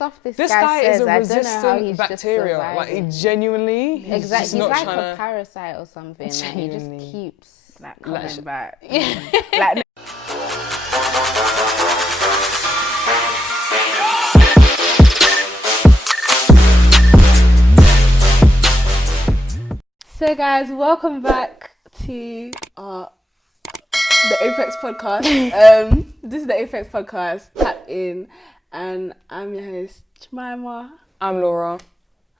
stuff this This guy guy says, is a I don't know how resistant he's bacteria. just Like, he surviving. genuinely, he's Exactly, just he's not like trying a to. parasite or something. Like, he just Genuinely. keeps Like coming Like- back. Yeah. Like, so guys, welcome back to the Apex podcast. This is the Apex podcast. Tap in, and I'm your host Jemima, I'm Laura.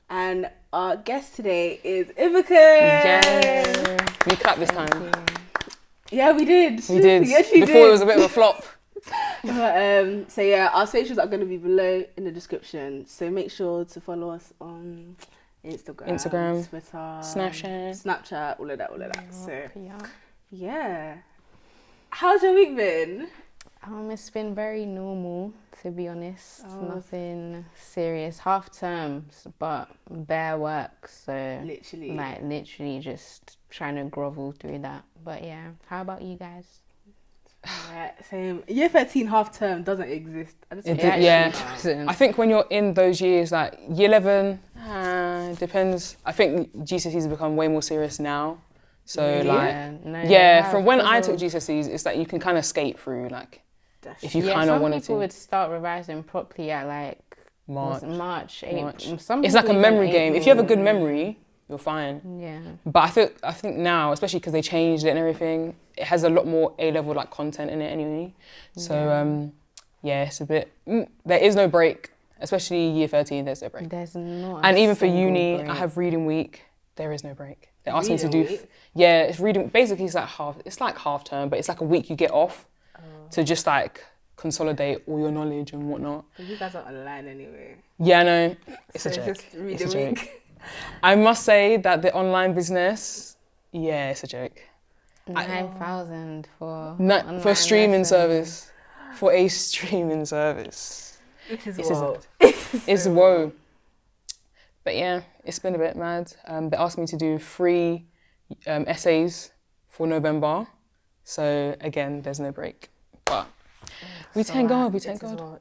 and our guest today is Ibukun. Yeah. We clapped this time. Yeah, we did. We did. Yes, you Before did. it was a bit of a flop. But, so yeah, our socials are going to be below in the description. So make sure to follow us on Instagram, Twitter, Snapchat, all of that. So yeah. How's your week been? It's been very normal, to be honest. Nothing serious. Half term, but bare work. So literally just trying to grovel through that. But yeah, how about you guys? Yeah, same. Year 13 half term doesn't exist. I think when you're in those years, like year 11, depends. I think GCSEs have become way more serious now. So from when I took GCSEs, it's like you can kind of skate through, like, if you kind of wanted to. Some people would start revising properly at like March, April. It's like a memory game. If you have a good memory, you're fine. Yeah. But I think now, especially because they changed it and everything, it has a lot more A-level like content in it anyway. So it's a bit. There is no break, especially year 13. There's no break. There's not. And even for uni, break. I have reading week. There is no break. They asked me to do. It's reading. Basically, it's like half term, but it's like a week you get off to just like consolidate all your knowledge and whatnot. But you guys are online anyway. Yeah, no, it's So a joke. just read It's a a joke. week. I must say that the online business, it's a joke. 9,000 for For streaming lesson. service, for a streaming service. It is This woe. It's woe. But yeah, it's been a bit mad. They asked me to do 3 essays for November. So again, there's no break. But we thank God.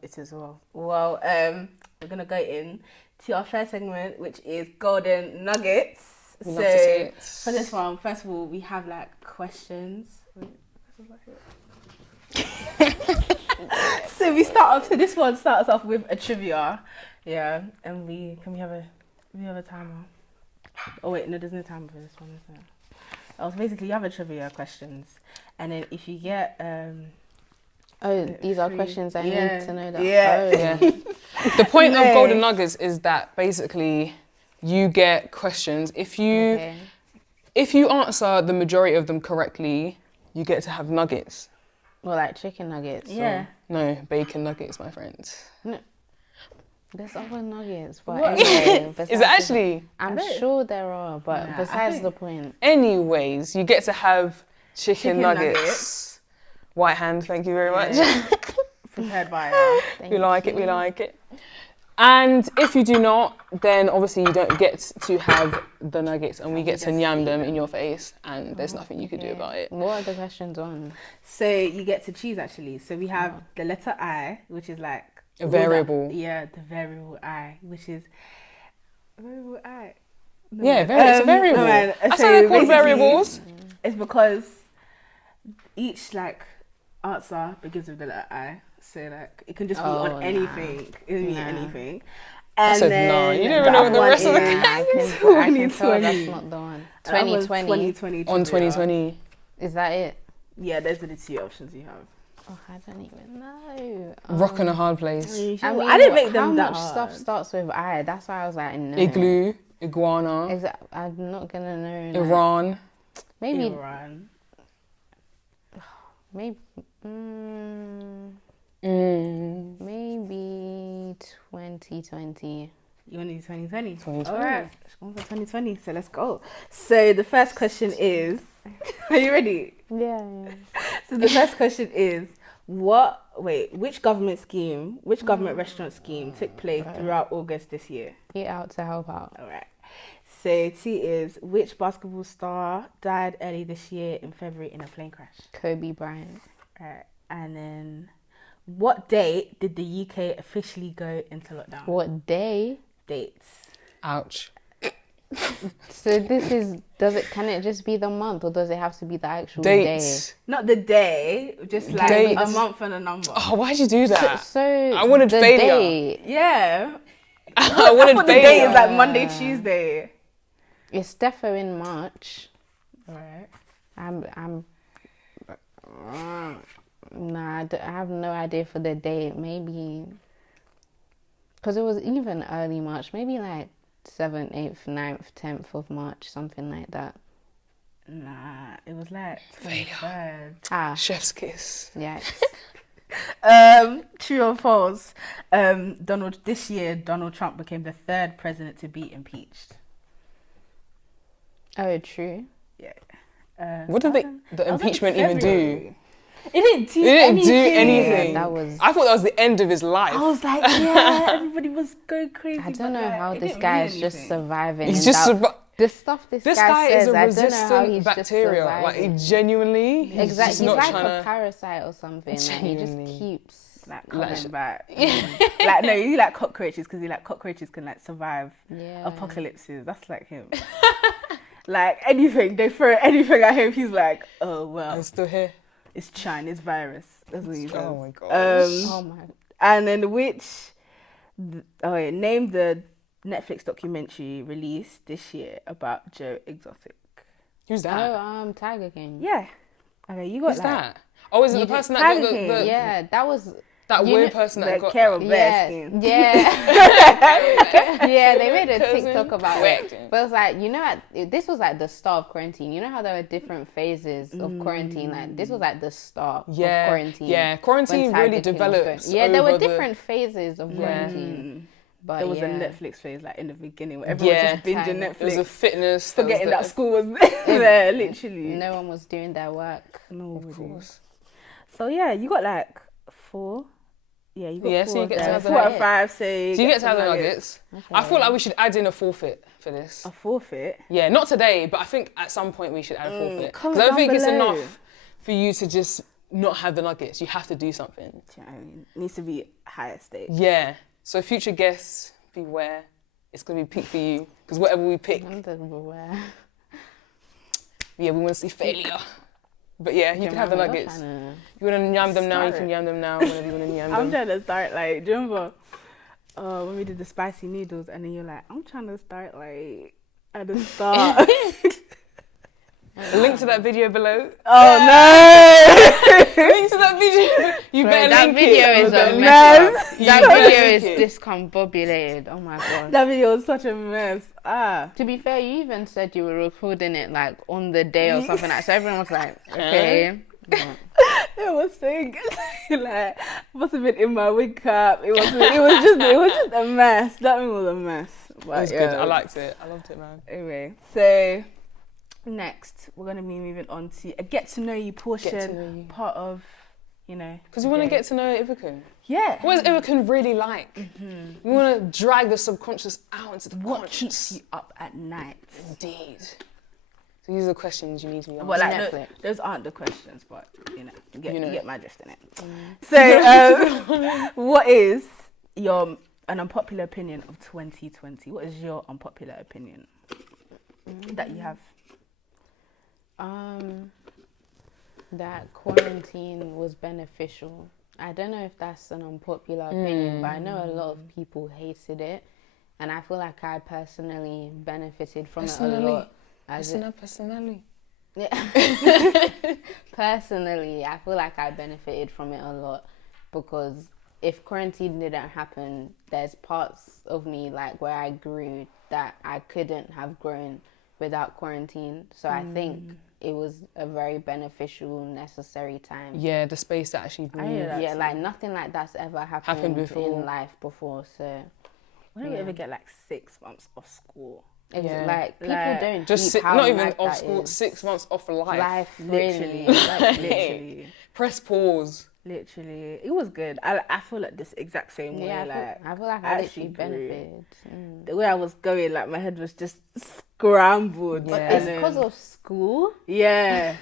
It is well. Well, we're gonna go in to our first segment, which is Golden Nuggets. We love to see it. For this one, first of all, we have like questions. So this one starts off with a trivia. Yeah, and we have a timer. Oh wait, no, there's no timer for this one, is there? Basically you have a trivia questions, and then if you get these are questions I need to know that. Yeah. The point of Golden Nuggets is that basically you get questions. If you answer the majority of them correctly, you get to have nuggets. Well, like chicken nuggets. Yeah. No, bacon nuggets, my friend. No. There's other nuggets, but anyway, Is it actually? I'm sure there are, but besides the point. Anyways, you get to have chicken nuggets. White hand, thank you very much. Prepared by us. We like it. And if you do not, then obviously you don't get to have the nuggets, and we get to nyam them in your face, and there's nothing you can do about it. What are the questions on? So you get to choose actually. So we have the letter I, which is like A variable. the variable I, which is variable I. It's a variable. I So say they're called basically, variables. It's because each like answer begins with the letter I. So like it can just be on anything. It can be anything. And I said then you don't even know what the rest of the I can tell that's not the one. 2020. On 2020. Is that it? Yeah, those are the 2 options you have. Oh, I don't even know. Rock and a hard place. I didn't make them that much hard. stuff starts with I. That's why I was like, no. Igloo, iguana, I'm not gonna know. Iran. Maybe. Iran. Maybe. Maybe 2020. You want to do 2020? 2020. All right, let's go for 2020. So let's go. So the first question is, are you ready? Yeah. So the first question is, which government restaurant scheme took place throughout August this year? Eat out to help out. All right. So T is, which basketball star died early this year in February in a plane crash? Kobe Bryant. All right. And then, What date did the UK officially go into lockdown? What day? Dates. Ouch. So can it just be the month, or does it have to be the actual Dates. day? Not the day, just like Dates. a month and a number. Oh, why'd you do that? So I wanted the failure. Date, Yeah. I wanted The failure. day is like Monday, Tuesday. it's defo in March. Alright. I have no idea for the date. Maybe because it was even early March. Maybe like 7th, 8th, 9th, 10th of March, something like that. Nah, it was like 23rd. Chef's kiss. Yeah. True or false? This year, Donald Trump became the 3rd president to be impeached. Oh, true. Yeah. What did the impeachment even do? It didn't do anything. Yeah, I thought that was the end of his life. I was like, yeah, everybody was going crazy. I don't know how this guy is just surviving. He's just the stuff this guy says, is a I don't know how resistant he's bacteria. Just Like, he genuinely, exactly. He's like a parasite or something. Like, he just keeps coming back. Like, no, you like cockroaches because cockroaches can like survive apocalypses. That's like him. Like anything, they throw anything at him. He's like, oh well, I'm still here. It's Chinese virus. That's what he says. Oh my god. And then name the Netflix documentary released this year about Joe Exotic. Who's that? Oh, Tiger King. Yeah. Okay, you got Who's that? Oh, is it the person that got the yeah, that was that weird person that got Carol Baskin. Yeah, they made a TikTok about it. But it was like, this was like the start of quarantine. You know how there were different phases of quarantine? Like, this was like the start of quarantine. Yeah, quarantine really developed. Yeah, there were different phases of quarantine. But there was a Netflix phase, like in the beginning, where everyone was just binging Netflix. There was a fitness. Forgetting that school was there, literally. No one was doing their work. No, of course. So yeah, you got like 4. Yeah, you got 4. So you get to have 4 out of 5. So you get to have the nuggets. Okay. I feel like we should add in a forfeit for this. A forfeit? Yeah, not today, but I think at some point we should add a forfeit. Because I don't think it's enough for you to just not have the nuggets. You have to do something. Do you know what I mean? It needs to be higher stakes. Yeah. So future guests, beware. It's going to be peak for you. Because whatever we pick. Beware. Yeah, we want to see failure. But yeah, you can have the nuggets. You want to yam them now, you can yam them now. Whenever you want to yam them. I'm trying to start like, do you remember when we did the spicy noodles and then you're like, I'm trying to start like at the start. Link to that video below. Oh no! Link to that video. You better that link video it. is a mess. That video is discombobulated. Oh my god. That video was such a mess. To be fair, you even said you were recording it like on the day or something like. So everyone was like, okay. It was so good. Like, must have been in my wig cap. It was just a mess. That one was a mess. But, it was good. I liked it. I loved it, man. Anyway, so next we're gonna be moving on to a get to know you portion, part of, because we want to get to know Ibukun. Yeah. What is Ibukun really like? Mm-hmm. We want to drag the subconscious out into the conscious. Keeps you up at night? Indeed. So these are the questions you need to be answering. Well, like, those aren't the questions, but you get my drift in it. So, what is an unpopular opinion of 2020? What is your unpopular opinion that you have? That quarantine was beneficial. I don't know if that's an unpopular opinion, but I know a lot of people hated it, and I feel like I personally benefited from it a lot. Personally. Yeah. Personally, I feel like I benefited from it a lot, because if quarantine didn't happen, there's parts of me like where I grew that I couldn't have grown without quarantine. So I think it was a very beneficial, necessary time. Yeah, the space that actually breathed. Yeah, like nothing like that's ever happened before. in life before. So when do we ever get like 6 months off school? Like people don't just deep how not even off school, 6 months off life. Literally. Literally. Press pause. Literally, it was good. I feel like this exact same way. Yeah, I feel like I literally benefited. The way I was going, like my head was just scrambled. But it's because of school. Yeah.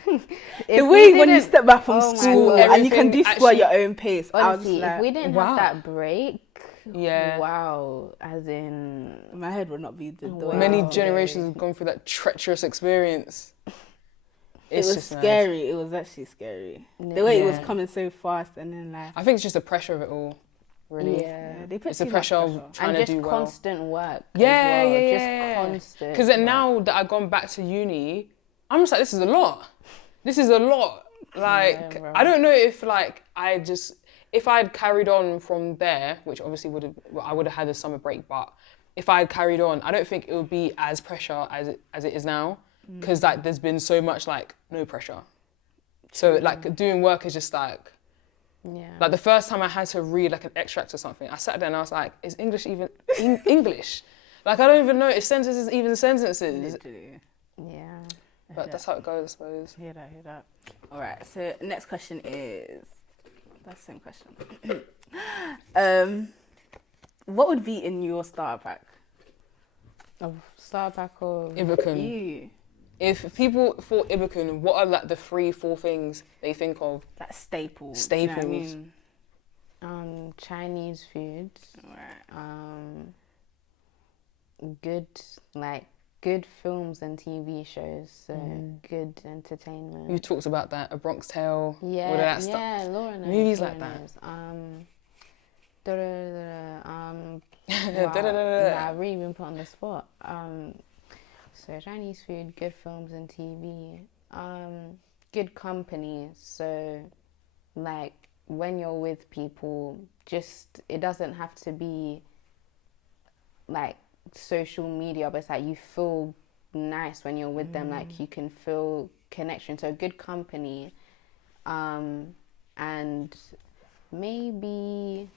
The way when you step back from school and you can do school at your own pace. Honestly, if we didn't have that break, wow, as in my head would not be the way. Many generations have gone through that treacherous experience. It was scary. Nice. It was actually scary. The way it was coming so fast, and then like I think it's just the pressure of it all. Really, they put it's the pressure of trying to do well. And just constant work. Yeah. Just constant. Because now that I've gone back to uni, I'm just like, this is a lot. This is a lot. Like I don't know if like if I'd carried on from there, which obviously I would have had a summer break, but if I had carried on, I don't think it would be as pressure as it is now. Because like there's been so much like no pressure, so like doing work is just like like the first time I had to read like an extract or something, I sat there and I was like, is English even English? Like I don't even know if sentences even sentences. Literally. Yeah, but that's how it goes, I suppose. Hear that. All right, so next question is that's the same question. What would be in your starter pack? A starter pack or Ibukun. If people thought Ibukun, what are like the 3-4 things they think of? Like staples. You know what I mean? Chinese food. Right. Good films and TV shows. So good entertainment. You talked about that, A Bronx Tale. Yeah. All of that stuff. Yeah, Laura knows. Movies like that. I've really been put on the spot. So Chinese food, good films and TV, good company. So like when you're with people, it doesn't have to be like social media, but it's like you feel nice when you're with them. Like you can feel connection. So good company, and maybe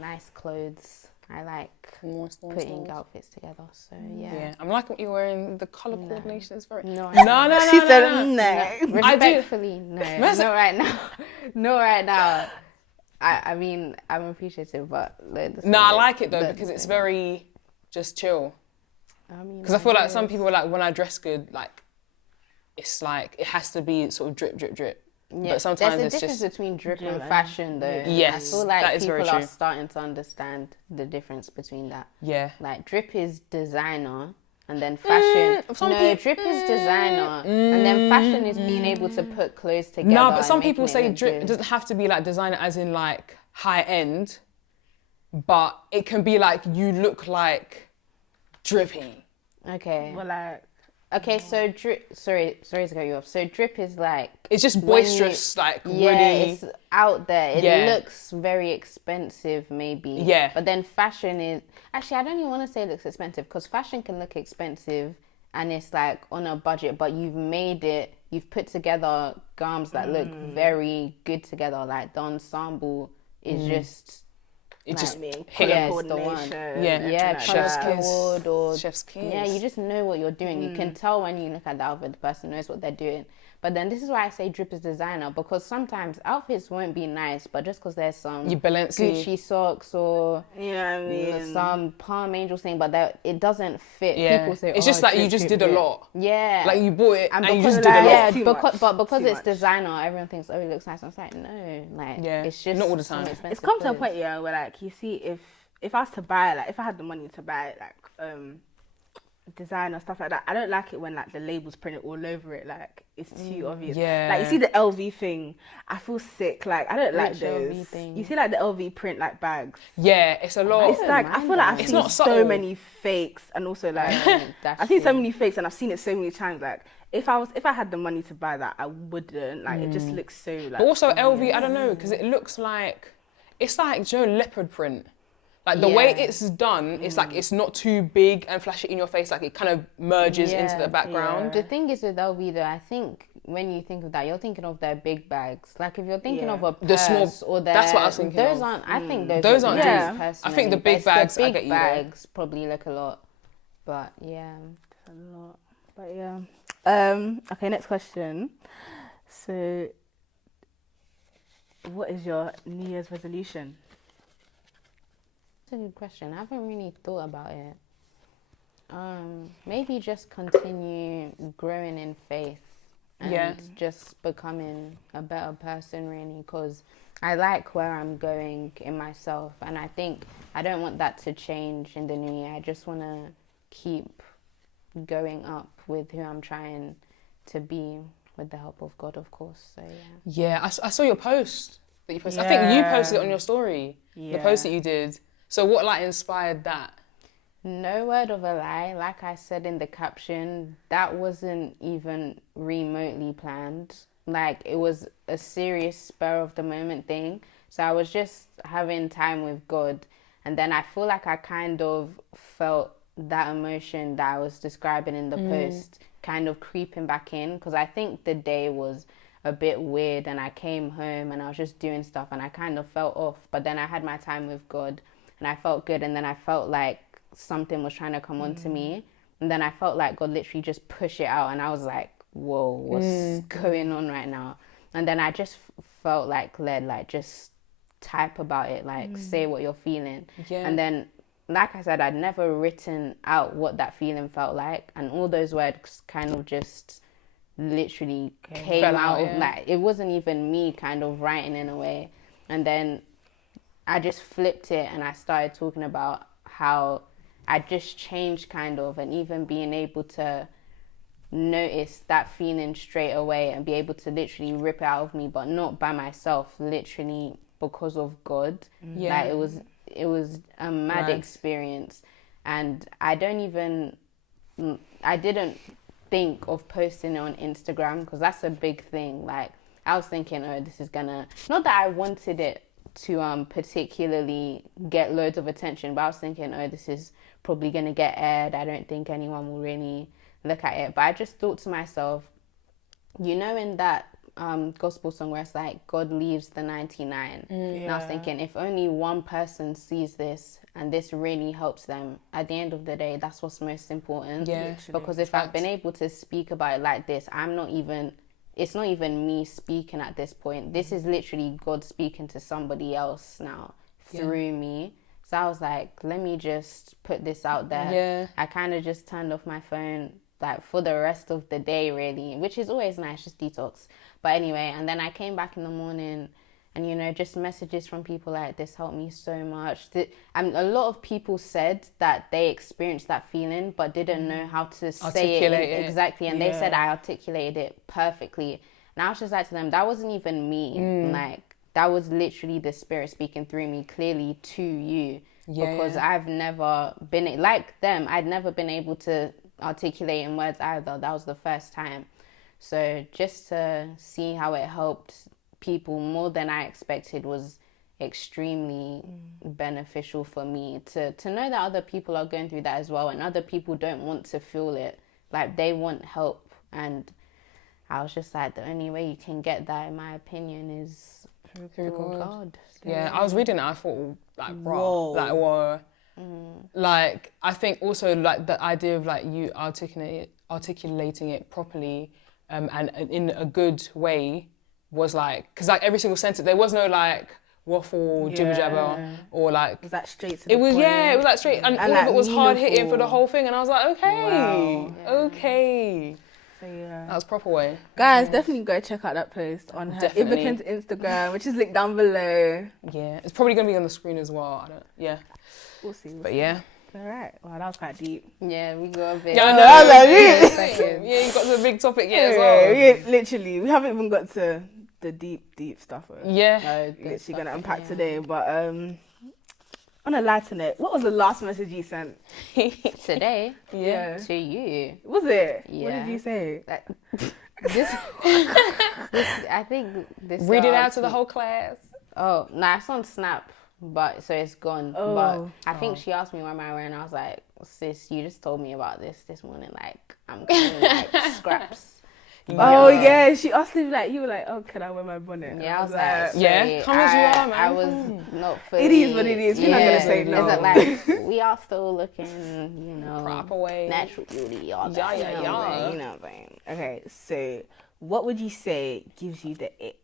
nice clothes. I like putting outfits together, so yeah. I'm liking what you're wearing. The colour coordination is very... No. She said no. Respectfully, no. Not right now. Not right now. I mean, I'm appreciative, but... I like it though, because it's very just chill. Because I feel like some people, like, when I dress good, like, it's like, it has to be sort of drip, drip, drip. Yeah, but sometimes there's a difference between drip and fashion, though. Yes, I feel like that is people very are true. starting to understand the difference between that. Yeah, like drip is designer, and then fashion. Drip is designer, and then fashion is being able to put clothes together. No, but some people say drip doesn't have to be like designer, as in like high end, but it can be like you look like drippy. Okay. Well, like. Okay, so drip. Sorry to cut you off. So drip is like it's just boisterous, really. It's out there. It looks very expensive, maybe. Yeah. But then fashion is actually I don't even want to say it looks expensive because fashion can look expensive and it's like on a budget, but you've put together garms that look very good together. Like the ensemble is just. It like, just hits the one. Yeah, Chef's kiss. Chef's kiss. Yeah, you just know what you're doing. You can tell when you look at the outfit, the person knows what they're doing. But then this is why I say drip is designer, because sometimes outfits won't be nice, but just because there's some Gucci socks or some Palm Angels thing, but that it doesn't fit. Yeah. People say it's just like you just did a lot. Yeah, like you bought it and you just did a lot. Yeah, because it's designer, everyone thinks, oh, it looks nice. I was like, no, like it's just not all the time. It's come to a point where like you see if I was to buy, like if I had the money to buy like designer stuff like that, I don't like it when like the labels printed all over it, like it's too obvious. Like you see the LV thing, I feel sick. Like I don't like those. You see like the LV print like bags. Yeah, it's a lot. It's like I feel like I've seen so many fakes, and also like I've seen so many fakes, and I've seen it so many times. Like if I had the money to buy that, I wouldn't. Like it just looks so like. But also LV, I don't know, because it looks like it's like leopard print. Like the way it's done, it's like it's not too big and flashy in your face. Like it kind of merges into the background. The thing is with LV though, I think when you think of that, you're thinking of their big bags. Like if you're thinking of a purse, the small, or their, that's what I was thinking. Those aren't. I think those aren't. Nice, I think the big bags. The big I get bags probably look a lot, but a lot. But yeah. Okay, next question. So, what is your New Year's resolution? That's a good question. I haven't really thought about it. Maybe just continue growing in faith and just becoming a better person, really, because I like where I'm going in myself, and I think I don't want that to change in the new year. I just want to keep going up with who I'm trying to be, with the help of God, of course. So yeah. I saw your post that you posted. I think you posted it on your story. The post that you did. So what inspired that? No word of a lie. Like I said in the caption, that wasn't even remotely planned. Like, it was a serious spur of the moment thing. So I was just having time with God, and then I feel like I kind of felt that emotion that I was describing in the post kind of creeping back in, because I think the day was a bit weird, and I came home and I was just doing stuff and I kind of felt off. But then I had my time with God and I felt good, and then I felt like something was trying to come onto me, and then I felt like God literally just push it out, and I was like, whoa, what's going on right now? And then I just felt like led, like, just type about it, like say what you're feeling. And then, like I said, I'd never written out what that feeling felt like, and all those words kind of just literally came out of, like, it wasn't even me kind of writing in a way. And then I just flipped it and I started talking about how I just changed kind of, and even being able to notice that feeling straight away and be able to literally rip it out of me, but not by myself, literally because of God. Like, it was a mad experience, and I didn't think of posting it on Instagram, because that's a big thing. Like, I was thinking, this is gonna, not that I wanted it to particularly get loads of attention, but I was thinking, this is probably gonna get aired, I don't think anyone will really look at it. But I just thought to myself, in that gospel song where it's like, God leaves the 99, and I was thinking, if only one person sees this and this really helps them, at the end of the day, that's what's most important. Because if I've been able to speak about it like this, it's not even me speaking at this point. This is literally God speaking to somebody else now through me. So I was like, let me just put this out there. I kind of just turned off my phone, like, for the rest of the day, really, which is always nice, just detox. But anyway, and then I came back in the morning, and, just messages from people like, this helped me so much. And a lot of people said that they experienced that feeling but didn't know how to say it exactly. And they said I articulated it perfectly. And I was just like to them, that wasn't even me. Like, that was literally the Spirit speaking through me clearly to you. Because I've never been, like them, I'd never been able to articulate in words either. That was the first time. So just to see how it helped people more than I expected was extremely beneficial for me, to know that other people are going through that as well, and other people don't want to feel it, like, they want help. And I was just like, the only way you can get that, in my opinion, is through God. So, I was reading it, I thought, like, bro, like, whoa. Like, I think also, like, the idea of, like, you articulating it properly and in a good way was, like, because, like, every single sentence, there was no, like, waffle, jibber jabber, or, like, was that straight to the point? It was, like, straight, and all of it was hard hitting for the whole thing, and I was like, okay. So that was proper way. Guys, definitely go check out that post on her Ibukun's Instagram, which is linked down below. It's probably gonna be on the screen as well. We'll see. But yeah. All right. Wow, that was quite deep. Yeah, we got a bit. Yeah, I know. I was like, you got to the big topic as well. Literally, we haven't even got to the deep stuff. Literally gonna unpack today. But on a lighter note, what was the last message you sent today? To you. Was it? Yeah. What did you say? This, I think this. Read it out to the whole class. Oh, no, it's on Snap, but so it's gone. But I think she asked me why am I wearing. I was like, sis, you just told me about this morning. Like, I'm kind of like scraps. Yeah, she asked me, like, you were like, oh, can I wear my bonnet? Yeah, I was like, come as you are, man. I was not fully. It is what it is. We're not gonna say no. Is it like, we are still looking, proper way, natural beauty, all that. You know what I'm saying? Okay, so what would you say gives you the ick?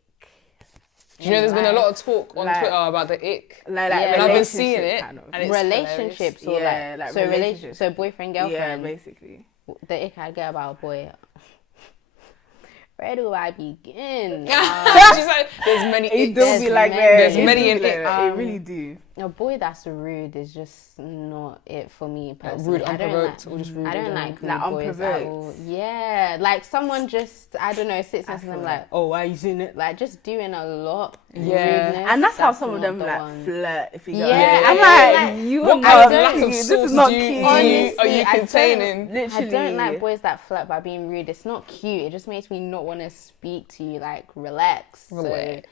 Do you know there's been a lot of talk on Twitter about the ick? Like and I've been seeing it. Kind of. And it's relationships hilarious. or like relationships. So boyfriend, girlfriend. Yeah, basically. The ick I get about a boy. Where do I begin? She's like, there's many icks. It do be like that. There's many in it. It really do. A boy that's rude is just not it for me personally. Rude, unprovoked, or just rude. I don't like rude boys unprovoked. at all. Yeah, like someone just, I don't know, sits next to them like, oh, why are you doing it? Like just doing a lot. Yeah. Rudeness, And that's how some of them like flirt. If you I'm like, you are not. This is not cute. Honestly, are you containing? Literally. I don't like boys that flirt by being rude. It's not cute. It just makes me not want to speak to you. Like relax. So,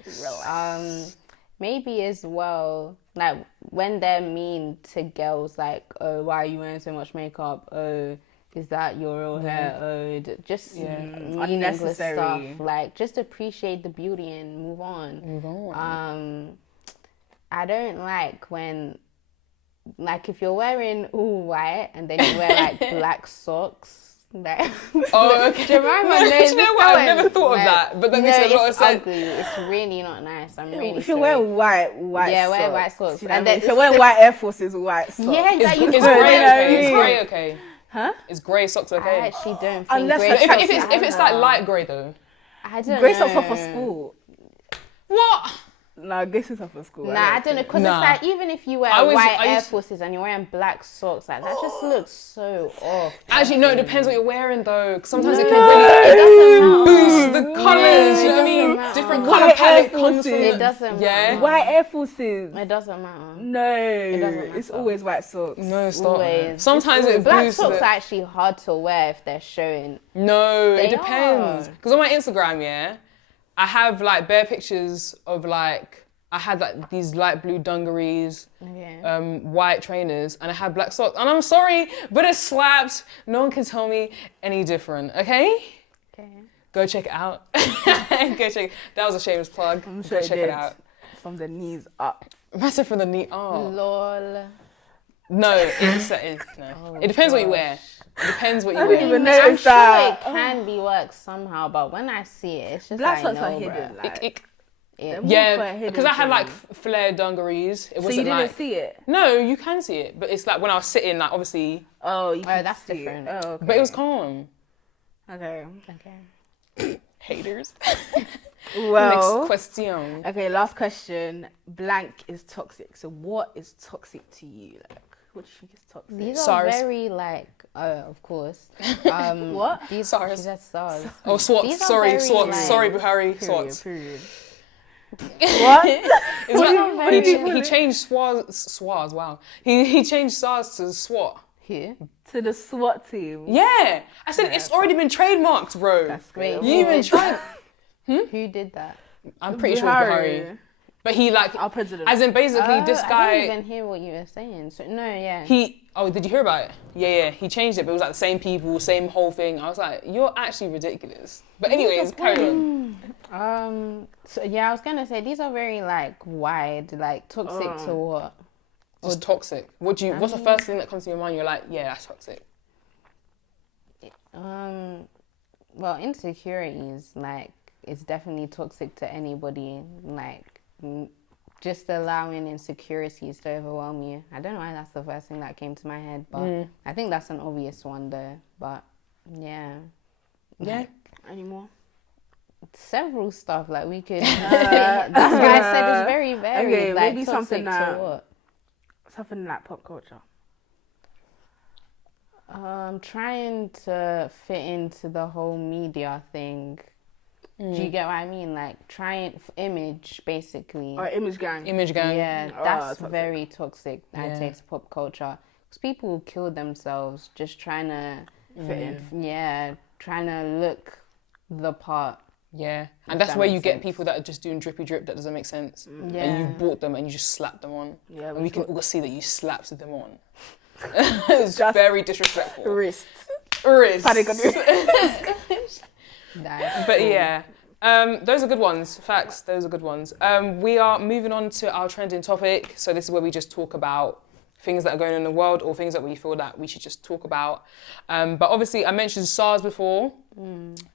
maybe as well, like when they're mean to girls, like, oh, why are you wearing so much makeup? Oh, is that your real hair? Oh, just meaningless stuff. Like, just appreciate the beauty and move on. I don't like when, like, if you're wearing all white and then you wear like black socks. Like, okay. Jemima knows. You know what? I've never thought of that, but that makes a lot of sense. Ugly. It's really not nice. I'm really if you're wearing white socks. wear white socks. You know, and then if you're wearing white Air Forces, white socks. Yeah, it's grey okay. It's grey okay. Huh? Is grey socks okay? I actually don't think Unless grey if it's like light grey though. I don't grey know. socks are for school. What? Nah, grey socks are for school. I don't know, because it's like, even if you wear white Air Forces and you're wearing black socks, like that just looks so off. Actually, no, it depends what you're wearing though. Because sometimes it can really boost the colours. You know what I mean? Different colour palette comes from it. Doesn't matter. White Air Forces. It doesn't matter. No, it doesn't matter. It's always white socks. No, stop. Always. Sometimes it black boosts socks are actually hard to wear if they're showing. No, it depends. Because on my Instagram, I have like bare pictures of like. I had like these light blue dungarees, white trainers, and I had black socks. And I'm sorry, but it slaps. No one can tell me any different, okay? Go check it out. Go check it. That was a shameless plug. I'm sure Go check it out. From the knees up. Massive from the knee up. Lol. No, it depends what you wear. It depends what you wear. I didn't even I'm notice that. sure it can be worked somehow, but when I see it, it's just black like, socks are hidden. Like. Yeah, because I had like flared dungarees. It wasn't so you didn't like, see it? No, you can see it, but it's like when I was sitting, like obviously. Oh, that's different. Oh, okay. But it was calm. Okay. Haters. Well. Next question. Okay, last question. Blank is toxic. So what is toxic to you? Like, what do you think is toxic? These are very like, of course. What? These SARS. She said SARS. Oh, SWAT. Sorry, SWAT. Like, sorry, Buhari. SWAT. Period. What? He changed SWAS. Wow. He changed SARS to SWAT. Here? To the SWAT team. Yeah. I said it's already been trademarked, bro. That's great. You even tried. Who did that? I'm pretty sure it's Buhari. But he like our president. As in basically this guy. I didn't even hear what you were saying. So no, Did you hear about it? Yeah. He changed it, but it was like the same people, same whole thing. I was like, you're actually ridiculous. But anyways, carry on. So I was gonna say these are very like wide, like toxic to what? Just toxic. What's the first thing that comes to your mind? You're like, yeah, that's toxic. Well, insecurities, like, it's definitely toxic to anybody. Like, just allowing insecurities to overwhelm you. I don't know why that's the first thing that came to my head, but I think that's an obvious one though. But yeah. Yeah. Any more? Several stuff like we could. That's why I said it's very varied. Okay, like, maybe something that. What? Something like pop culture. Trying to fit into the whole media thing. Do you get what I mean? Like trying image, basically. Or image gang. Yeah, that's very toxic. I'd say to pop culture, because people kill themselves just trying to fit in. Yeah, trying to look the part. Yeah, and that's where you get people that are just doing drippy drip that doesn't make sense. Yeah. And you bought them and you just slapped them on. Yeah, and we can all see that you slapped them on. It's just very disrespectful. Wrist. But yeah, those are good ones. Facts, those are good ones. We are moving on to our trending topic. So this is where we just talk about things that are going on in the world or things that we feel that we should just talk about. But obviously I mentioned SARS before.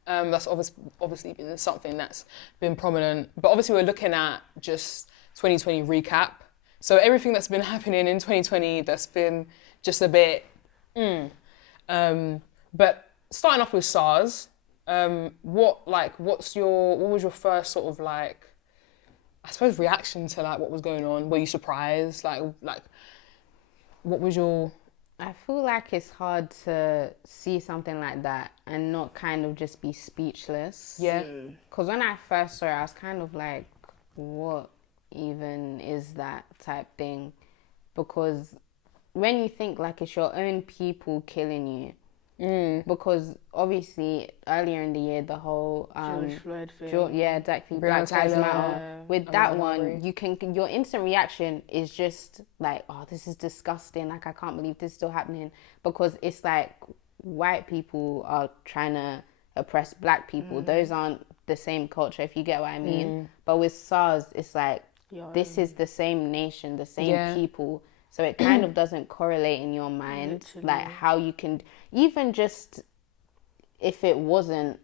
That's obviously been something that's been prominent. But obviously we're looking at just 2020 recap. So everything that's been happening in 2020 that's been just a bit... But starting off with SARS, what was your first sort of like, I suppose, reaction to like what was going on? Were you surprised? Like what was your... I feel like it's hard to see something like that and not kind of just be speechless. Yeah. Because when I first saw it, I was kind of like, what even is that type thing? Because when you think like it's your own people killing you, because obviously earlier in the year the whole George Floyd thing. exactly, Black Lives Matter. With that one, your instant reaction is just like, oh, this is disgusting, like I can't believe this is still happening, because it's like white people are trying to oppress black people. Those aren't the same culture, if you get what I mean. But with SARS, it's like this is the same nation, the same people. So it kind of doesn't correlate in your mind, like how you can, even just if it wasn't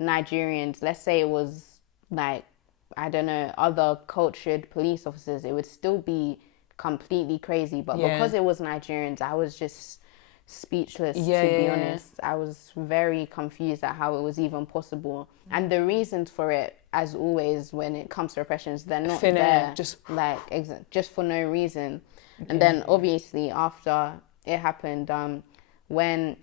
Nigerians, let's say it was like, I don't know, other cultured police officers, it would still be completely crazy. But because it was Nigerians, I was just speechless, to be honest. I was very confused at how it was even possible. And the reasons for it, as always, when it comes to repressions, they're not there, just for no reason. And then obviously after it happened, when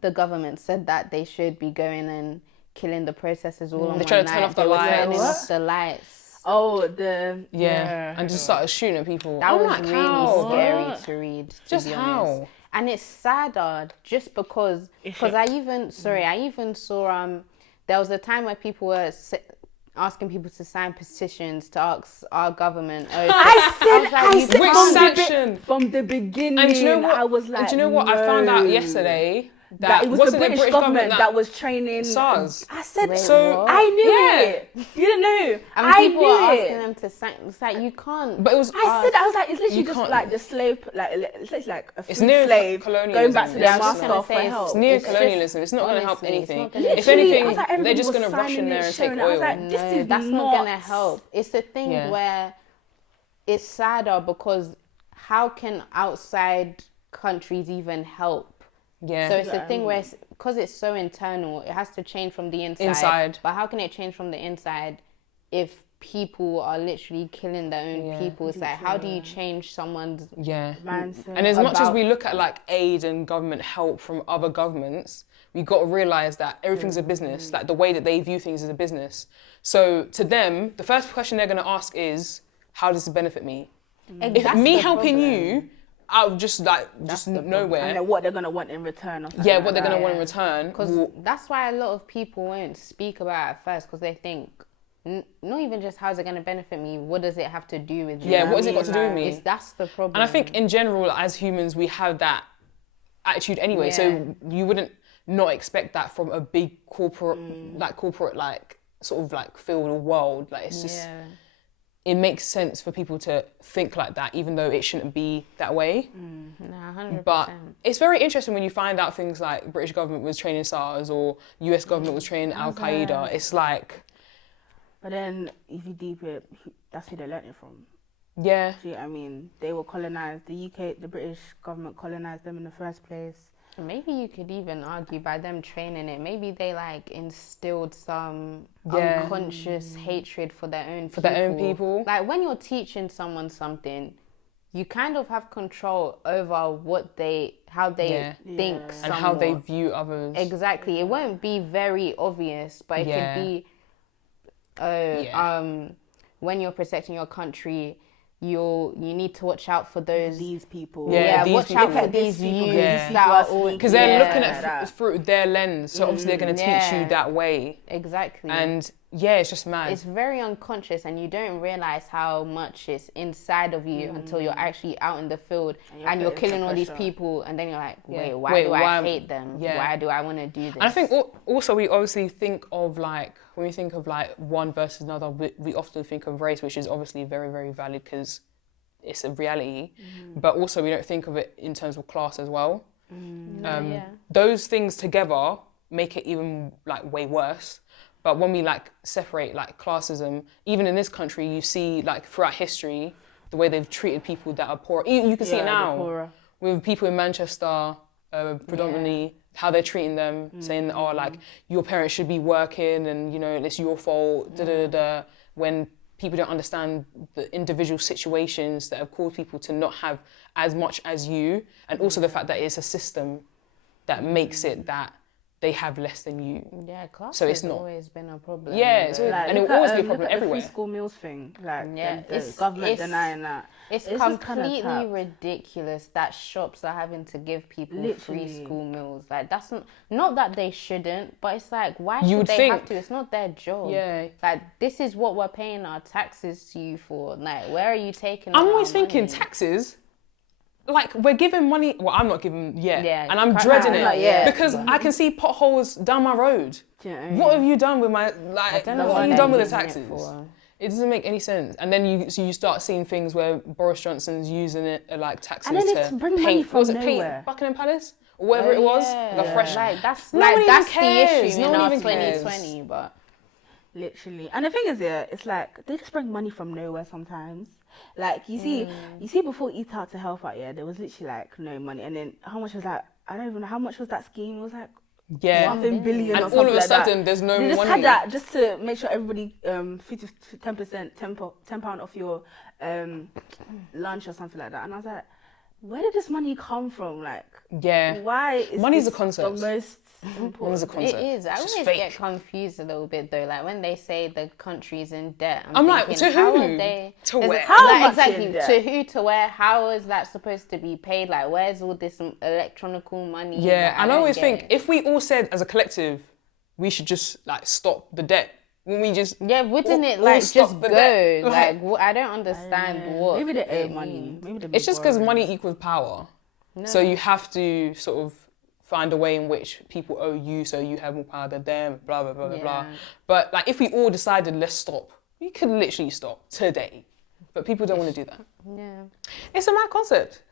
the government said that they should be going and killing the protesters all on one night. They tried to turn off the lights. Turning off the lights. Oh, and just started shooting at people. That was really scary to read, to be honest. How? And it's sadder just because I even saw, there was a time where people were asking people to sign petitions to ask our government. I said from the beginning. And do you know what? I was like, and do you know what? I found out yesterday that it was the British government that was training SARS. I said, so I knew it. You didn't know. And people were asking them to sign. It's like, you can't. But it was. I was like, it's literally just like the slave, like it's literally like a free slave going back to their master for help. It's neo-colonialism. It's not going to help anything. If anything, they're just going to rush in there and take oil. No, that's not going to help. It's the thing where it's sadder because how can outside countries even help? Yeah. So it's a thing where, because it's so internal, it has to change from the inside. But how can it change from the inside if people are literally killing their own people? It's like, how do you change someone's mindset? And as much as we look at like aid and government help from other governments, we got to realise that everything's a business. Like the way that they view things is a business. So to them, the first question they're going to ask is, how does it benefit me? If me helping you, I'll just nowhere. And then what they're gonna want in return. What they're gonna want in return. Because that's why a lot of people won't speak about it at first, because they think, not even just how's it gonna benefit me. What does it have to do with me? Yeah, what has it got to do with me? That's the problem. And I think in general, as humans, we have that attitude anyway. So you wouldn't not expect that from a big corporate sort of like field or world. Like it's just. It makes sense for people to think like that, even though it shouldn't be that way. 100%. But it's very interesting when you find out things like British government was training SARS or US government was training Al-Qaeda. It's like... But then, if you deep it, that's who they learnt it from. Yeah. See, I mean, they were colonised. The British government colonised them in the first place. Maybe you could even argue by them training it, maybe they like instilled some unconscious hatred for their own people. Like when you're teaching someone something, you kind of have control over how they think and how they view others. Exactly. It won't be very obvious, but it could be when you're protecting your country, you need to watch out for these people. Watch out for these youths because they're looking at through their lens, so obviously they're going to teach you that way. Exactly. And it's just mad. It's very unconscious, and you don't realize how much is inside of you until you're actually out in the field and you're killing all these people, and then you're like, why do I hate them? Why do I want to do this? And I think also we obviously think of like, when we think of like one versus another, we often think of race, which is obviously very, very valid because it's a reality, but also we don't think of it in terms of class as well. Those things together make it even like way worse. But when we like separate like classism, even in this country, you see like throughout history, the way they've treated people that are poor. You can see it now with people in Manchester, predominantly, how they're treating them, saying, oh, like, your parents should be working and, you know, it's your fault, when people don't understand the individual situations that have caused people to not have as much as you, and also the fact that it's a system that makes it that they have less than you. Yeah, class so it's has not, always been a problem. Yeah, and it will always be a problem everywhere. The free school meals thing, like it's government denying that. It's completely ridiculous that shops are having to give people free school meals. Like, that's not that they shouldn't, but it's like, why should they have to? It's not their job. Yeah. Like, this is what we're paying our taxes to you for. Like, where are you taking? I'm always thinking taxes. Like, we're giving money. Well, I'm not giving yet, and I'm dreading it because I can see potholes down my road. What have you done with my what have you done with the taxes? It doesn't make any sense. And then you start seeing things where Boris Johnson's using it like taxes to paint. Was it paint Buckingham Palace or whatever it was? Like fresh. Like that's the issue in our 2020, but. Literally. And the thing is, it's like they just bring money from nowhere sometimes. Like you see before Eat Out to Help Out, there was literally like no money. And then how much was that? I don't even know how much was that scheme. It was like something billion. And or something all of a sudden there's no money. They just had that just to make sure everybody 10% £10 off your lunch or something like that. And I was like, where did this money come from? Like, why is money's a concept. The most Money's a concept. It is. I always get confused a little bit though. Like when they say the country's in debt, I'm like, to how who? Are they, to where? How much exactly in debt? To who? To where? How is that supposed to be paid? Like, where's all this electronical money? Yeah, and I always think if we all said as a collective, we should just like stop the debt. When we just wouldn't it like just go? Like I don't understand what. Maybe they owe money. Maybe it's just because money equals power. No. So you have to sort of find a way in which people owe you, so you have more power than them. Blah blah blah blah blah. But like, if we all decided let's stop, we could literally stop today. But people don't want to do that. Yeah, it's a mad concept.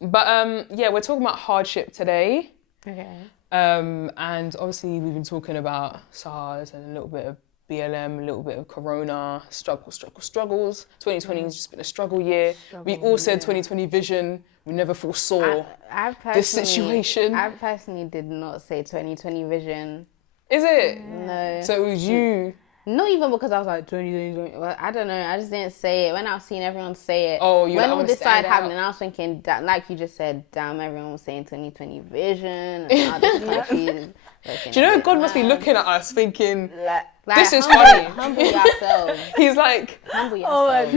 But we're talking about hardship today. Okay. And obviously we've been talking about SARS and a little bit of BLM, a little bit of Corona, struggles. 2020 has just been a struggle year. We all said 2020 vision. We never foresaw this situation. I personally did not say 2020 vision. Is it? No. So it was you. Not even because I was like 2020. Well, I don't know. I just didn't say it. When I was seeing everyone say it. Oh, you when all this started happening, I was thinking, like you just said, damn, everyone was saying 2020 vision. And all this do you know God must be looking at us thinking, like this is funny. Humble yourselves. He's like, humble yourselves. Oh my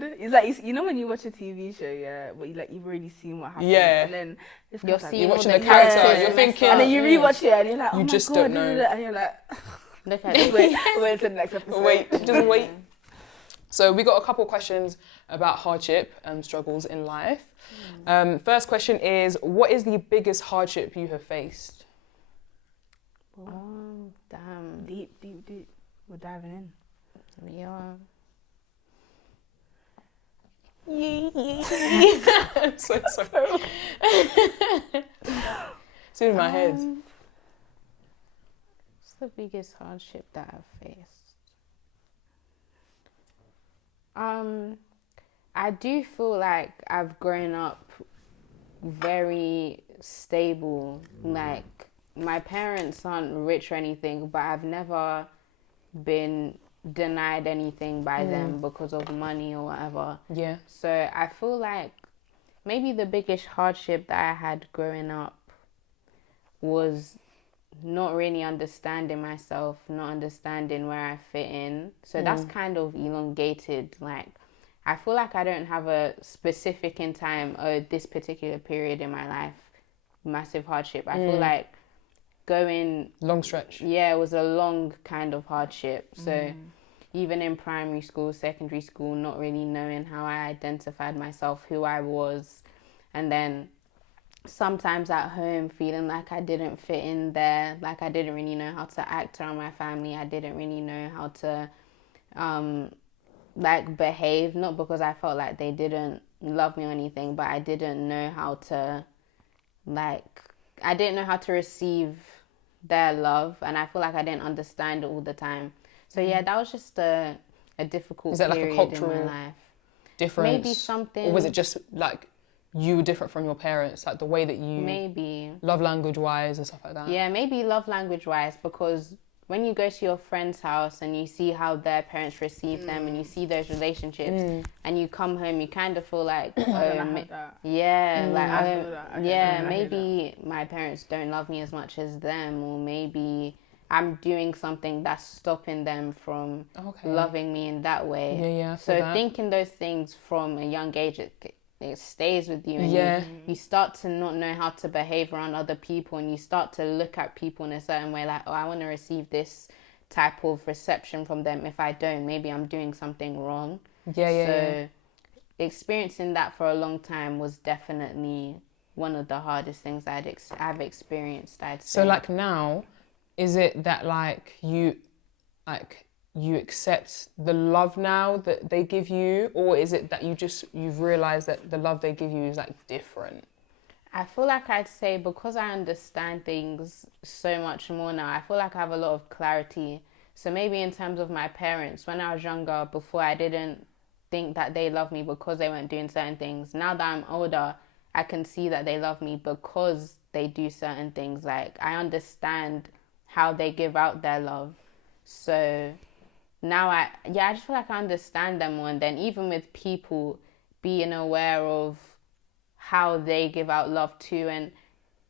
God. It's like, you know when you watch a TV show, but you've already seen what happened. Yeah. And then you're watching the character, you're thinking. And then you rewatch it and you're like, oh you my just God. don't know. And you're like, look at it. Wait till the next episode. Just wait. So we got a couple of questions about hardship and struggles in life. First question is, what is the biggest hardship you have faced? Oh, damn. Deep. We're diving in. We are. I'm so sorry. It's in my head. What's the biggest hardship that I've faced? I do feel like I've grown up very stable. Like, my parents aren't rich or anything, but I've never been denied anything by them because of money or whatever. Yeah. So I feel like maybe the biggest hardship that I had growing up was not really understanding myself, not understanding where I fit in. So that's kind of elongated. Like, I feel like I don't have a specific in time, this particular period in my life, massive hardship. I feel like going... long stretch. Yeah, it was a long kind of hardship. So even in primary school, secondary school, not really knowing how I identified myself, who I was. And then sometimes at home feeling like I didn't fit in there, like I didn't really know how to act around my family. I didn't really know how to behave, not because I felt like they didn't love me or anything, but I didn't know how to I didn't know how to receive their love, and I feel like I didn't understand it all the time. So yeah, that was just a difficult period in my life. Difference? Maybe something... Or was it just like you were different from your parents, like the way that you... Maybe. Love language wise and stuff like that? Yeah, maybe love language wise, because when you go to your friend's house and you see how their parents receive them and you see those relationships and you come maybe my parents don't love me as much as them, or maybe I'm doing something that's stopping them from loving me in that way. Yeah. So thinking those things from a young age, it stays with you, and you start to not know how to behave around other people, and you start to look at people in a certain way, like, oh, I want to receive this type of reception from them. If I don't, maybe I'm doing something wrong. So experiencing that for a long time was definitely one of the hardest things I've experienced, I'd say. So like now, is it that like you accept the love now that they give you, or is it that you've realized that the love they give you is like different? I feel like I'd say, because I understand things so much more now, I feel like I have a lot of clarity. So maybe in terms of my parents, when I was younger, before, I didn't think that they love me because they weren't doing certain things. Now that I'm older, I can see that they love me because they do certain things. Like, I understand how they give out their love. So now I just feel like I understand them more. And then even with people, being aware of how they give out love too. And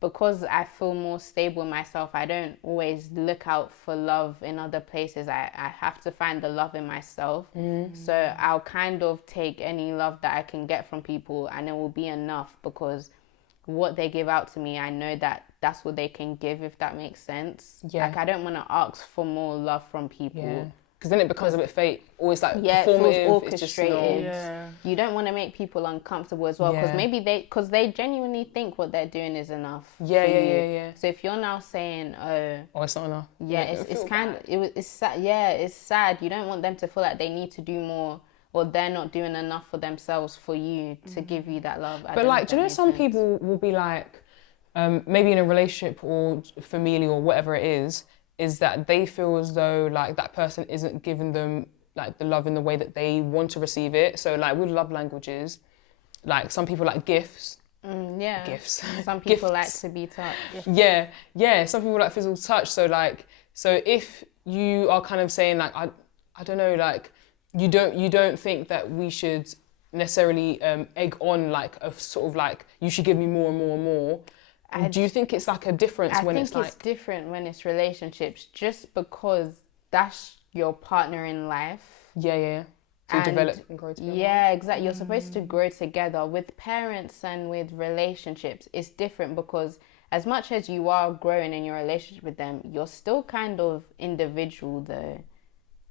because I feel more stable in myself, I don't always look out for love in other places. I have to find the love in myself. So I'll kind of take any love that I can get from people, and it will be enough, because what they give out to me, I know that that's what they can give, if that makes sense. Like, I don't want to ask for more love from people. Because then it becomes a bit fake, or it's like performative, it feels orchestrated. You don't want to make people uncomfortable as well, because they genuinely think what they're doing is enough. Yeah. So if you're now saying, oh, it's not enough. It's sad. You don't want them to feel like they need to do more, or they're not doing enough for themselves for you to give you that love. But like, do you know some people will be like, maybe in a relationship or familial or whatever it is that they feel as though like that person isn't giving them like the love in the way that they want to receive it. So like with love languages, like some people like gifts. Gifts. Some people like to be touched. Yeah. Some people like physical touch. So if you are kind of saying like, I don't know, like you don't think that we should necessarily egg on like a sort of like, you should give me more and more and more. Do you think it's like a difference when it's like... I think it's different when it's relationships, just because that's your partner in life. Yeah. To develop and grow together. Yeah, exactly. You're supposed to grow together. With parents and with relationships, it's different, because as much as you are growing in your relationship with them, you're still kind of individual though,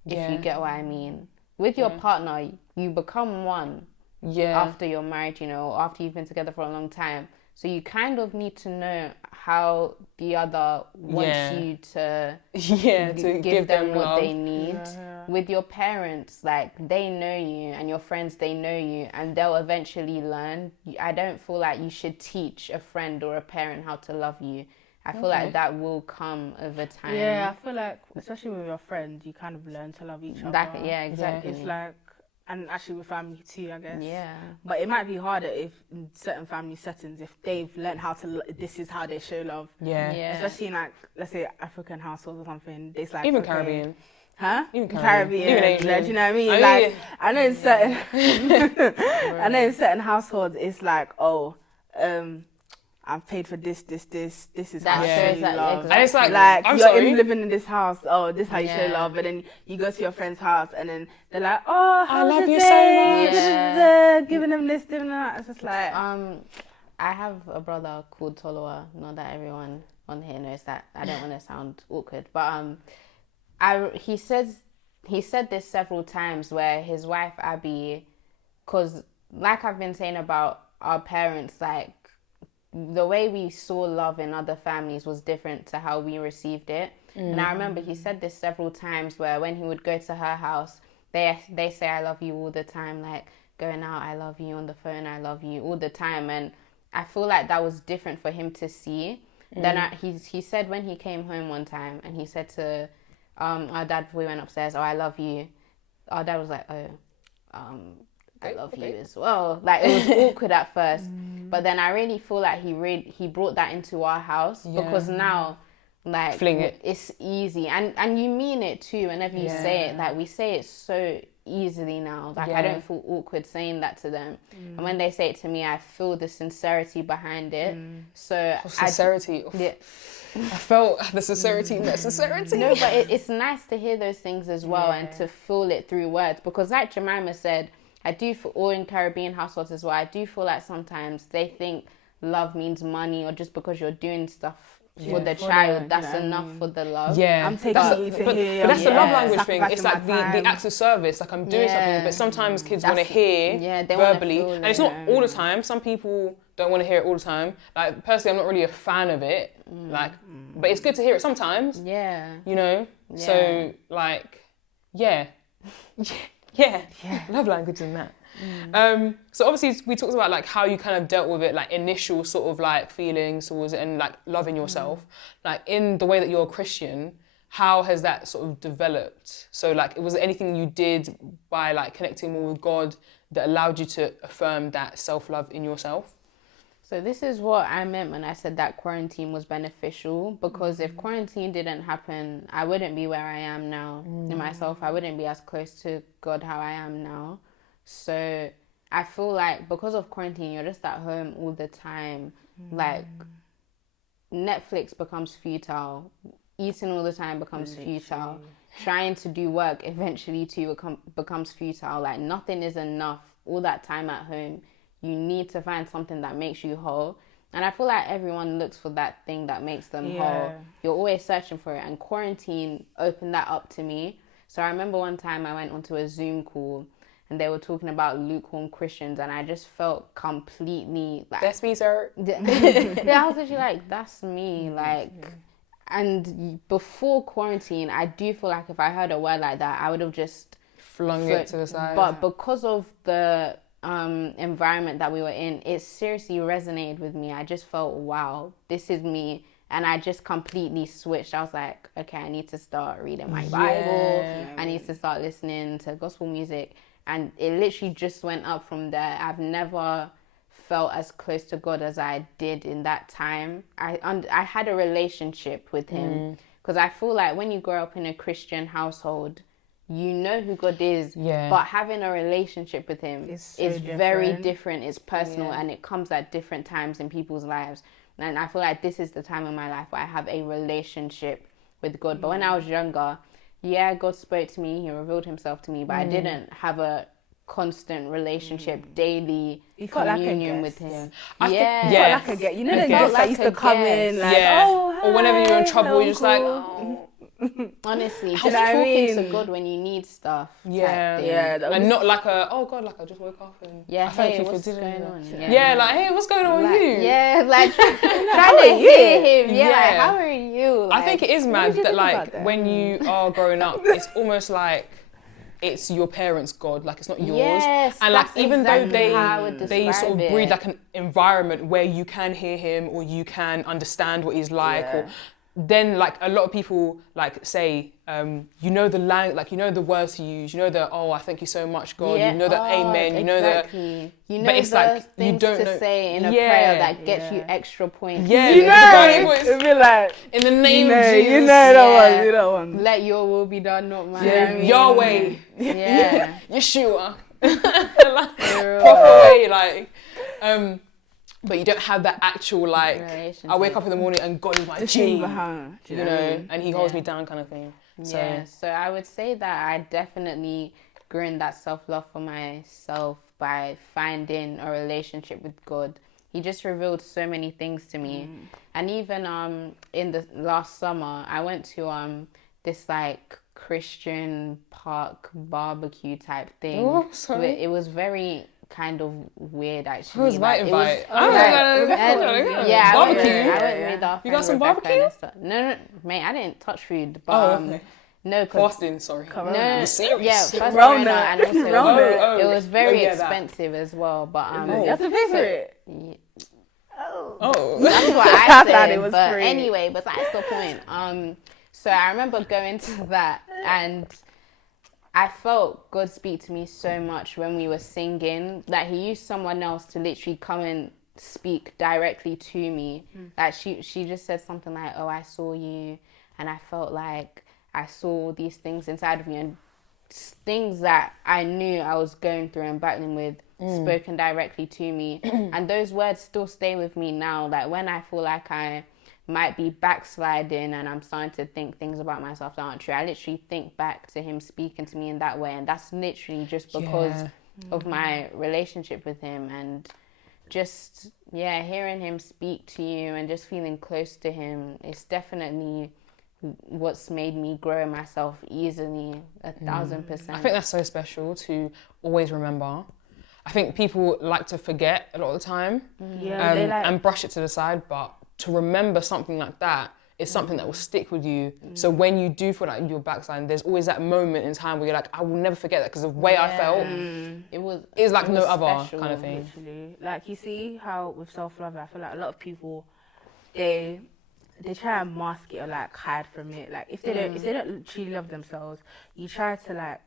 if you get what I mean. With your partner, you become one after you're married, after you've been together for a long time. So you kind of need to know how the other wants you to give them what love they need. With your parents, like, they know you, and your friends, they know you, and they'll eventually learn. I don't feel like you should teach a friend or a parent how to love you. I feel like that will come over time. Yeah, I feel like, especially with your friends, you kind of learn to love each other. Exactly. It's like, and actually with family too, I guess. Yeah. But it might be harder if in certain family settings, if they've learned how to, this is how they show love. Yeah. Especially in like, let's say African households or something. It's like, even Caribbean. Huh? Even Caribbean. Even Asian. Do you know what I mean? I know in certain, I know in certain households, it's like, I've paid for this is how I show love. Exactly. And it's like you're living in this house, this is how you show love. But then you go to your friend's house and then they're like, I love you so much. Giving them this, giving that. It's just like... I have a brother called Toloa. Not that everyone on here knows that. I don't want to sound awkward. But he said this several times, where his wife, Abby, because like I've been saying about our parents, like, the way we saw love in other families was different to how we received it. And I remember he said this several times, where when he would go to her house, they say I love you all the time, like going out, I love you, on the phone, I love you all the time. And I feel like that was different for him to see. Then he said when he came home one time and he said to our dad before we went upstairs, "Oh, I love you." Our dad was like, "Oh, I love you as well." Like, it was awkward at first, but then I really feel like he brought that into our house because now, like, it's easy and you mean it too whenever you say it. Like, we say it so easily now. Like, I don't feel awkward saying that to them, and when they say it to me, I feel the sincerity behind it. So sincerity. I felt the sincerity in that sincerity. No, but it's nice to hear those things as well and to feel it through words, because like Jemima said, I do feel, or in Caribbean households as well, I do feel like sometimes they think love means money, or just because you're doing stuff for the child, that's enough for the love. Yeah, I'm taking you to hear. But that's the love language thing. It's like the acts of service. Like, I'm doing something, but sometimes kids want to hear verbally, and it's not all the time. Some people don't want to hear it all the time. Like, personally, I'm not really a fan of it. Like, but it's good to hear it sometimes. Yeah. You know. Yeah. So like, yeah. Love language and that. So obviously we talked about like how you kind of dealt with it, like initial sort of like feelings towards it and like loving yourself. Like, in the way that you're a Christian, how has that sort of developed? So like, was there anything you did by like connecting more with God that allowed you to affirm that self-love in yourself? So this is what I meant when I said that quarantine was beneficial, because if quarantine didn't happen, I wouldn't be where I am now in myself. I wouldn't be as close to God how I am now. So I feel like because of quarantine, you're just at home all the time. Like, Netflix becomes futile. Eating all the time becomes futile. Trying to do work eventually too becomes futile. Like, nothing is enough. All that time at home, you need to find something that makes you whole. And I feel like everyone looks for that thing that makes them whole. You're always searching for it. And quarantine opened that up to me. So I remember one time I went onto a Zoom call and they were talking about lukewarm Christians, and I just felt completely like... That's me, sir. I was literally like, that's me. Like, and before quarantine, I do feel like if I heard a word like that, I would have just... flung it to the side. But because of the... environment that we were in, it seriously resonated with me. I just felt, wow, this is me. And I just completely switched. I was like, okay, I need to start reading my Bible. I need to start listening to gospel music. And it literally just went up from there. I've never felt as close to God as I did in that time. I had a relationship with him, because I feel like when you grow up in a Christian household, you know who God is, but having a relationship with him is very different. It's personal, and it comes at different times in people's lives. And I feel like this is the time in my life where I have a relationship with God. But when I was younger, God spoke to me, he revealed himself to me, but I didn't have a constant relationship, daily communion with him. You felt like a guest. You know, the guests that used to come in, like, oh, hi, or whenever you're in trouble, you're just like, oh. Honestly, just talking to God when you need stuff. And not like oh God, like I just woke up and hey, what's going on? Like, hey, what's going on with you? Like trying to hear him. Like, how are you? Like, I think it is mad that like when you are growing up, it's almost like it's your parents' God, like it's not yours. Yes, and like even though they sort of breed it. like an environment where you can hear him or you can understand what he's like, or then like a lot of people like say, you know the like you know the words to use, you know the I thank you so much God, you know the amen, you know the, you know but it's the like things you don't to say in a prayer that gets you extra points. It'd be like, in the name of Jesus, you know that one. Let your will be done, not mine. Yahweh, Yeshua, like, proper way, like, but you don't have that actual like, I wake up in the morning and God is my G, you know, and he holds me down kind of thing. So I would say that I definitely grew in that self-love for myself by finding a relationship with God. He just revealed so many things to me. And even in the last summer, I went to this like Christian park barbecue type thing. Oh, sorry. It was very kind of weird actually. Who was my invite? Barbecue. I went with our You got some barbecue? No, mate, I didn't touch food. But no, fasting. Sorry. No, you're serious. Yeah, first Rona. And also it was very expensive as well. But you have to pay for it. Oh. That's what I said. But free. Anyway, but that's the point. So I remember going to that, and I felt God speak to me so much when we were singing that He used someone else to literally come and speak directly to me. Like she just said something like, "Oh, I saw you, and I felt like I saw these things inside of me," and things that I knew I was going through and battling with, spoken directly to me. And those words still stay with me now. Like when I feel like I might be backsliding and I'm starting to think things about myself that aren't true, I literally think back to Him speaking to me in that way. And that's literally just because of my relationship with Him, and just hearing Him speak to you and just feeling close to Him is definitely what's made me grow myself easily 1,000%. I think that's so special to always remember. I think people like to forget a lot of the time and brush it to the side, but to remember something like that is something that will stick with you. So when you do feel like you're backsliding, there's always that moment in time where you're like, I will never forget that, because the way I felt, it was like no other kind of thing. Literally. Like, you see how with self-love, I feel like a lot of people, they try and mask it or like hide from it. Like if they don't truly love themselves, you try to like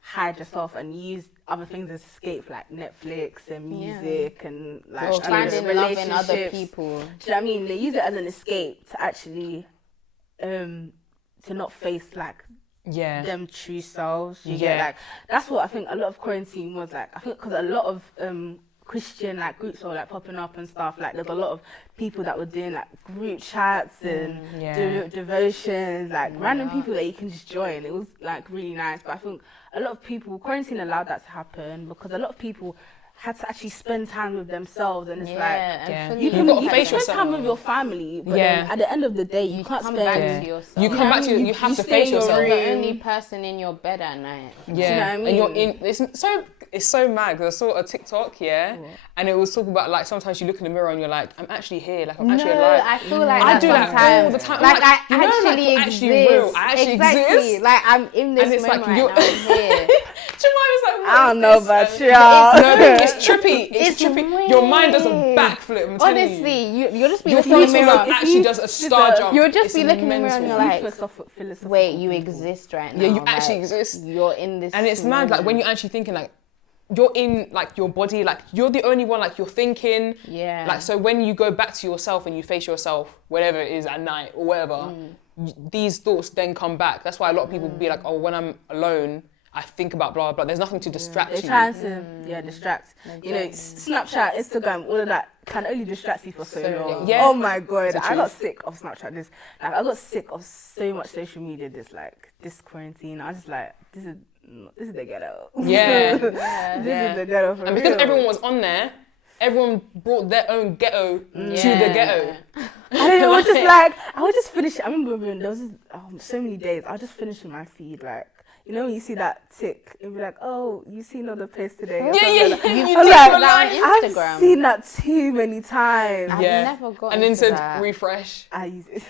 hide yourself and use other things as escape, like Netflix and music and like finding love in other people. Do you know what I mean? They use it as an escape to actually to not face like them true selves. You get, like, that's what I think a lot of quarantine was like. I think because a lot of Christian like groups were like popping up and stuff, like there's a lot of people that were doing like group chats and devotions, like random people that you can just join. It was like really nice. But I think a lot of people, quarantine allowed that to happen because a lot of people had to actually spend time with themselves, and it's you can spend time with your family, but then at the end of the day you can't come spend back to yourself. You come back to you have to face yourself. You're the only person in your bed at night. Do you know what I mean? And you're in it's so mad because I saw a TikTok, and it was talking about like sometimes you look in the mirror and you're like, I'm actually here, like I'm actually alive. I feel like I do that all the time. Like I actually exist. Real. I actually exist. Like I'm in this moment right now. I'm here. Jemima's like, I don't know about y'all. No, it's trippy. It's trippy. Weird. Your mind does a backflip. I'm Honestly, you'll just be your looking in the mirror. Actually does a star jump. You'll just be looking in the mirror and you're like, wait, you people. Exist right now. Yeah, you actually exist. You're in this. And it's mad, like when you're actually thinking like, you're in like your body, like you're the only one, like you're thinking. Yeah. Like, so when you go back to yourself and you face yourself, whatever it is at night or whatever, these thoughts then come back. That's why a lot of people be like, oh, when I'm alone, I think about blah, blah. There's nothing to distract you. They're trying to, distract. Exactly. You know, Snapchat, Instagram, all of that can only distract you for so long. Yeah. Oh my God. I got sick of Snapchat. I got sick of so much social media this quarantine. I was just like, this is the ghetto. Yeah. This is the ghetto for And because everyone was on there, everyone brought their own ghetto to the ghetto. I would just finish. I remember there was so many days, I was just finishing my feed, like, you know, when you see that tick, it'd be like, oh, you seen another post today? You did that on Instagram. I've seen that too many times. I've never got and then said refresh. I use it.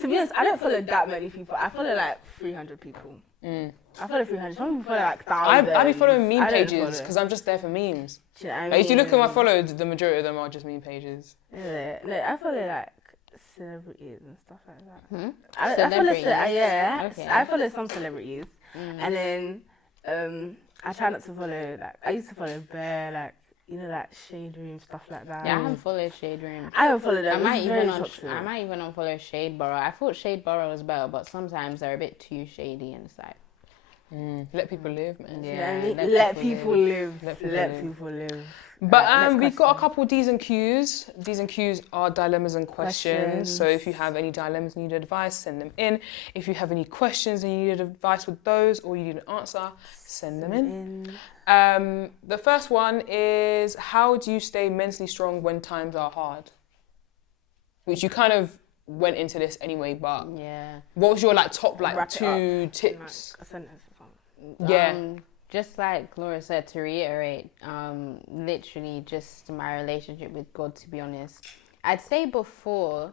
To be honest, I don't follow that many people. I follow like 300 people. I follow 300. Some people follow like thousands. I be following meme pages because I'm just there for memes. Do you know what I mean? Like, if you look at my followers, the majority of them are just meme pages. Yeah, like, I follow like celebrities and stuff like that. I follow some celebrities, and then I try not to follow, like, I used to follow Bear, like, you know, like Shade Room, stuff like that. Yeah, I haven't followed Shade Room. I haven't followed them. I might even unfollow Shade Borough. I thought Shade Borough was better, but sometimes they're a bit too shady, and it's like, let people live, man. Yeah, let people live. Let people live. But we've got a couple D's and Q's. D's and Q's are dilemmas and questions. So if you have any dilemmas and you need advice, send them in. If you have any questions and you need advice with those, or you need an answer, send them in. The first one is, how do you stay mentally strong when times are hard? Which you kind of went into this anyway, but what was your like top like 2 tips? Like a sentence or something. Just like Laura said, to reiterate, literally just my relationship with God, to be honest. I'd say before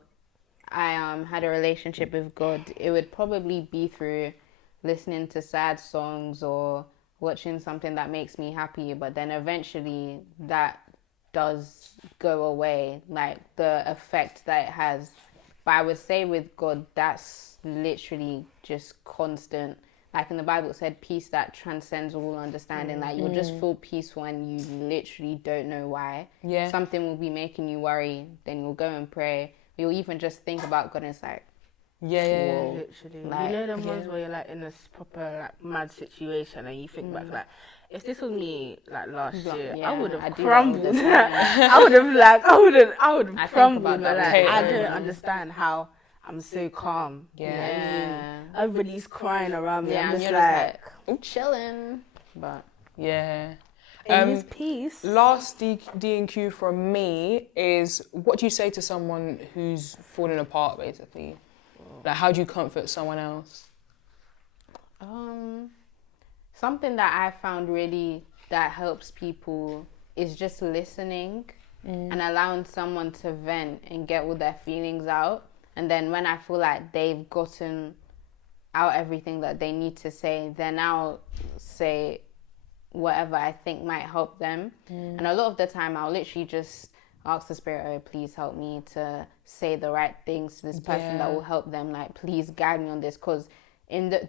I had a relationship with God, it would probably be through listening to sad songs or watching something that makes me happy. But then eventually that does go away, like the effect that it has. But I would say with God, that's literally just constant. Like in the Bible, it said peace that transcends all understanding. Like you'll just feel peaceful and you literally don't know why. Yeah. Something will be making you worry. Then you'll go and pray. You'll even just think about God and it's like, whoa. Literally. Like, you know them ones where you're like in this proper like mad situation and you think back like, if this was me like last year, I would have crumbled. I would have crumbled. Like, I don't understand how I'm so calm. Yeah. You know what I mean? Everybody's crying around me. Yeah, I'm just like chilling. But in his peace. Last D&Q from me is, what do you say to someone who's falling apart, basically? Like, how do you comfort someone else? Something that I found really that helps people is just listening and allowing someone to vent and get all their feelings out. And then when I feel like they've gotten out everything that they need to say, then I'll say whatever I think might help them. And a lot of the time I'll literally just ask the Spirit, oh, please help me to say the right things to this person that will help them. Like, please guide me on this. Because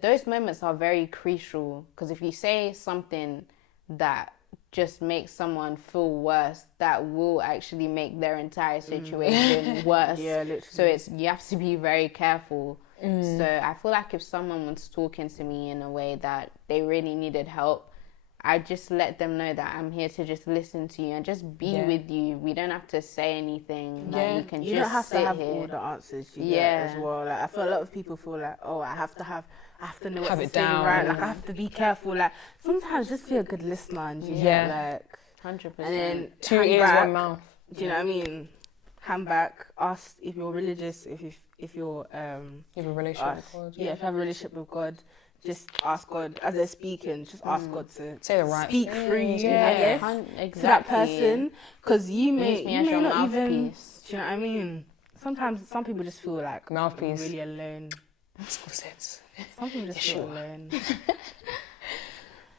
those moments are very crucial. Because if you say something that just makes someone feel worse, that will actually make their entire situation worse. Yeah, literally. So you have to be very careful. So I feel like if someone was talking to me in a way that they really needed help, I just let them know that I'm here to just listen to you and just be with you. We don't have to say anything. Like, you don't have to have here. all the answers you get as well. Like, I feel a lot of people feel like, oh, I have to know what to say, right? Like, I have to be careful. Like, sometimes just be a good listener and just like 100%. And then 2 ears, 1 mouth. Do you know what I mean? Hand back. Ask if you're religious. If you're you have a relationship with God. If you have a relationship with God, just ask God as they're speaking. Just ask God to say the right speak through you, I guess, exactly. to that person, because you may not even. Do mouthpiece. you know what I mean? Sometimes some people just feel like mouthpiece, really alone. Some people just feel alone.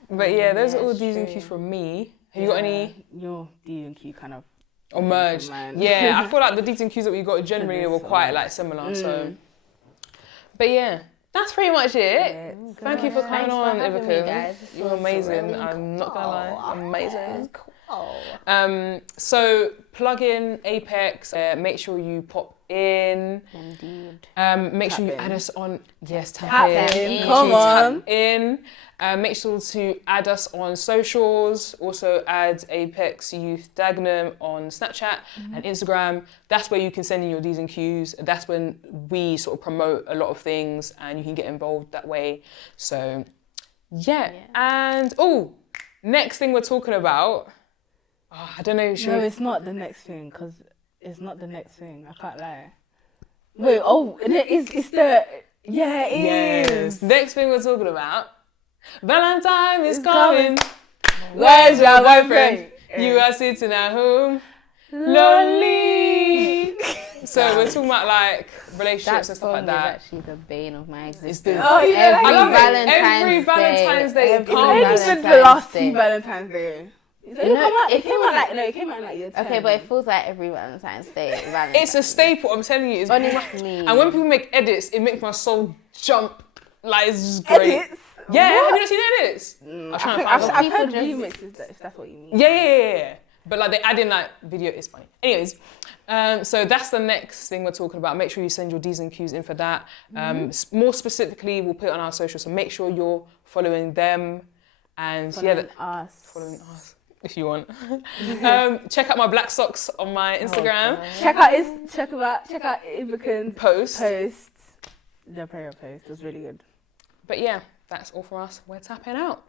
But yeah, those are all D's and Q's from me. Have you got any? Your D and Q kind of. Or merge. Yeah, I feel like the D's and Q's that we got generally were quite like similar. So, but yeah, that's pretty much it. Thank you for coming on, Ibukun. You're amazing. Really I'm not gonna lie, amazing. So plug in Apex. Make sure you pop in. Indeed. Make sure you add us on. Yes, tap in. Come on. Tap in. Make sure to add us on socials. Also add Apex Youth Dagenham on Snapchat and Instagram. That's where you can send in your D's and Q's. That's when we sort of promote a lot of things and you can get involved that way. So, yeah. And, next thing we're talking about. I don't know. No, it's not the next thing because it's not the next thing. I can't lie. Wait, it's the... Yeah, it is. Next thing we're talking about. Valentine is coming. Where's your boyfriend? You are sitting at home, lonely. So we're talking about like relationships and stuff like that. That's actually the bane of my existence. Every Valentine's Day. It's only been the last 2 Valentine's Day. It came out like year 10. Okay, but it feels like every Valentine's Day. It's a staple. I'm telling you. Honestly. And when people make edits, it makes my soul jump. Like, it's just great. Edits? Yeah, have you not seen edits? I've heard remixes, if that's what you mean. Yeah. But like they add in like video, it's funny. Anyways, so that's the next thing we're talking about. Make sure you send your D's and Q's in for that. More specifically, we'll put it on our socials. So make sure you're following them and following us if you want. Check out my black socks on my Instagram. Check out Ibukun's posts. The prayer post was really good. But yeah, that's all for us. We're tapping out.